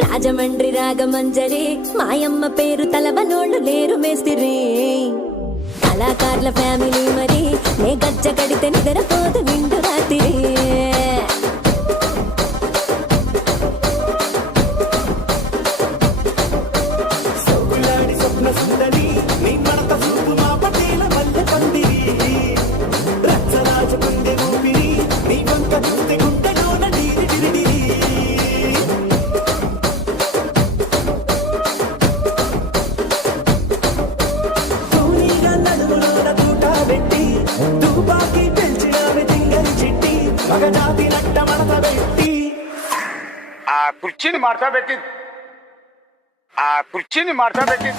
రాజమండ్రి రాగమంజరి మాయమ్మ పేరు తలవనోళ్ళు లేరు మేస్తిరి కళాకారుల ఫ్యామిలీ మరి నే గజ్జ కడితే నిద్రపోదు నిండు రాత్రి ఆ కుర్చీని మార్చబెట్టి ఆ కుర్చీని మార్చబెట్టి